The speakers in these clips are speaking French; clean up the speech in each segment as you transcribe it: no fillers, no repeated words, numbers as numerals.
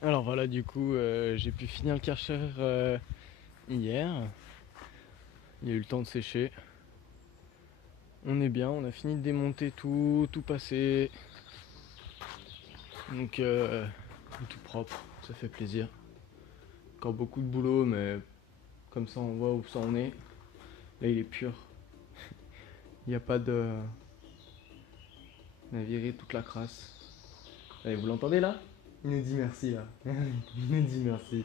Alors voilà, du coup, j'ai pu finir le Karcher hier. Il y a eu le temps de sécher. On est bien, on a fini de démonter tout passé. Donc tout propre, ça fait plaisir. Encore beaucoup de boulot, mais comme ça on voit où ça en est. Là il est pur. Il n'y a pas de... On a viré toute la crasse. Allez, vous l'entendez là? Il nous dit merci là. Il nous dit merci.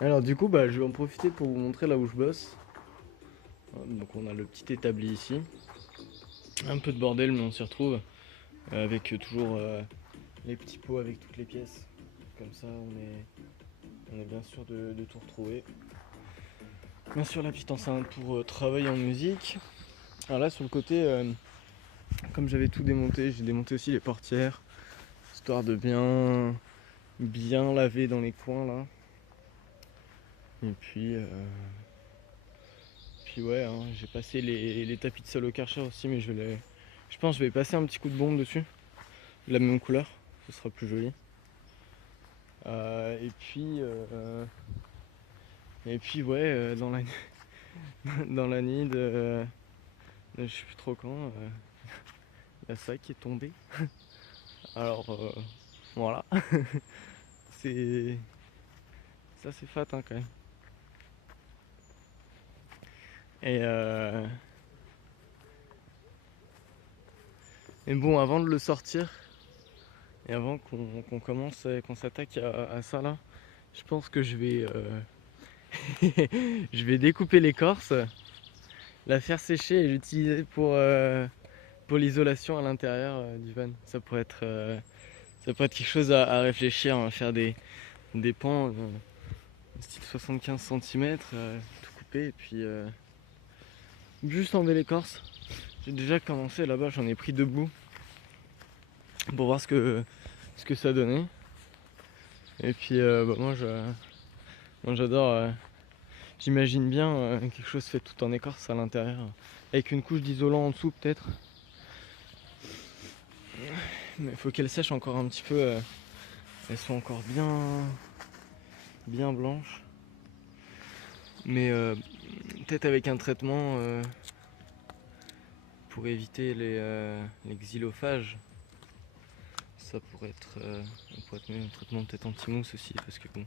Alors du coup, bah, je vais en profiter pour vous montrer là où je bosse. Donc on a le petit établi ici. Un peu de bordel, mais on s'y retrouve. Avec toujours les petits pots avec toutes les pièces. Comme ça, on est bien sûr de tout retrouver. Bien sûr, la petite enceinte pour travailler en musique. Alors là, sur le côté, comme j'avais tout démonté, j'ai démonté aussi les portières. Histoire de bien laver dans les coins là. Et puis ouais, hein, j'ai passé les tapis de sol au Karcher aussi, mais je pense que je vais passer un petit coup de bombe dessus. De la même couleur, ce sera plus joli. Euh, et puis, euh, et puis ouais, dans la nuit de, je sais plus trop quand, il y a ça qui est tombé. Alors voilà, c'est ça c'est fat hein, quand même. Et mais bon, avant de le sortir et avant qu'on commence, qu'on s'attaque à ça là, je pense que je vais je vais découper l'écorce, la faire sécher et l'utiliser pour l'isolation à l'intérieur du van. Ça pourrait être quelque chose à réfléchir, hein, faire des pans style 75 cm, tout couper et puis juste enlever l'écorce. J'ai déjà commencé là-bas, j'en ai pris 2 bouts pour voir ce que ça donnait. Et puis bah, moi j'adore, j'imagine bien quelque chose fait tout en écorce à l'intérieur, avec une couche d'isolant en dessous peut-être. Mais il faut qu'elle sèche encore un petit peu, elles sont encore bien blanches. Mais peut-être avec un traitement pour éviter les xylophages. Ça pourrait être même un traitement peut-être anti-mousse aussi, parce que bon,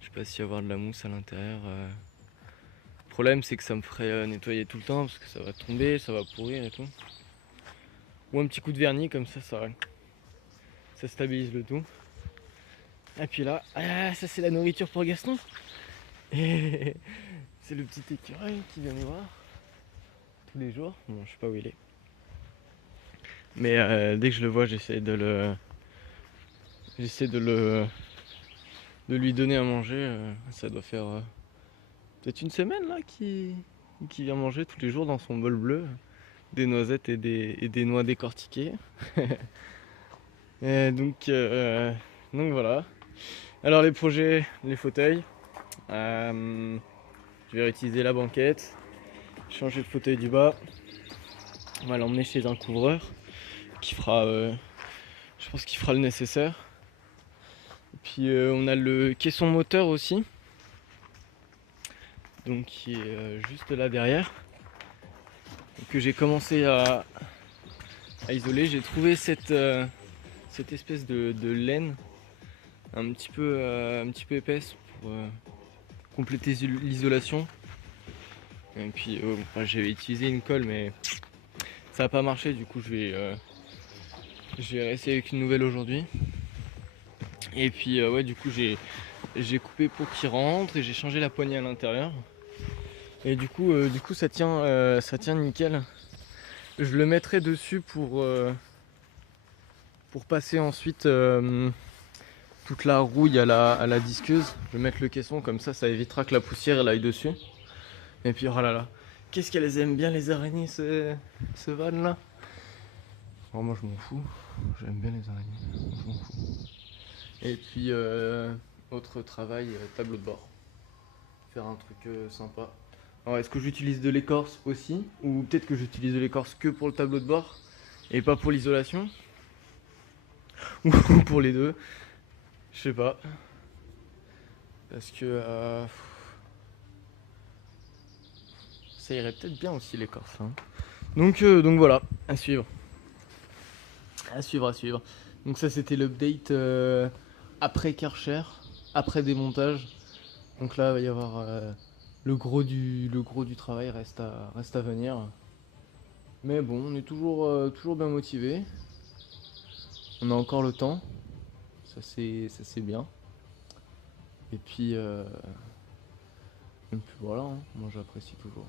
je sais pas s'il y avoir de la mousse à l'intérieur. Le problème c'est que ça me ferait nettoyer tout le temps, parce que ça va tomber, ça va pourrir et tout. Ou un petit coup de vernis comme ça stabilise le tout. Et puis là, ah, ça c'est la nourriture pour Gaston. Et c'est le petit écureuil qui vient nous voir tous les jours. Bon, je sais pas où il est. Mais dès que je le vois, j'essaie de lui donner à manger. Ça doit faire peut-être une semaine là qui vient manger tous les jours dans son bol bleu des noisettes et des noix décortiquées. Et donc voilà. Alors les projets, les fauteuils. Je vais réutiliser la banquette, changer le fauteuil du bas. On va l'emmener chez un couvreur qui fera, je pense qu'il fera le nécessaire. Et puis on a le caisson moteur aussi, donc qui est juste là derrière, que j'ai commencé à isoler. J'ai trouvé cette espèce de laine un petit peu épaisse pour compléter l'isolation. Et puis j'avais utilisé une colle mais ça n'a pas marché, du coup je vais rester avec une nouvelle aujourd'hui. Et puis ouais, du coup j'ai coupé pour qu'il rentre et j'ai changé la poignée à l'intérieur. Et du coup ça tient nickel. Je le mettrai dessus pour passer ensuite toute la rouille à la disqueuse. Je vais mettre le caisson comme ça évitera que la poussière elle aille dessus. Et puis oh là là, qu'est-ce qu'elles aiment bien les araignées ce van là. Alors moi je m'en fous, j'aime bien les araignées, je m'en fous. Et puis autre travail, tableau de bord. Faire un truc sympa. Alors est-ce que j'utilise de l'écorce aussi? Ou peut-être que j'utilise de l'écorce que pour le tableau de bord et pas pour l'isolation? Ou pour les deux? sais pas. Parce que ça irait peut-être bien aussi l'écorce. Hein. Donc voilà, à suivre. À suivre, à suivre. Donc ça c'était l'update après Karcher, après démontage. Donc là il va y avoir le gros du travail reste à venir. Mais bon, on est toujours bien motivé. On a encore le temps. Ça c'est bien. Et puis voilà, hein, moi j'apprécie toujours.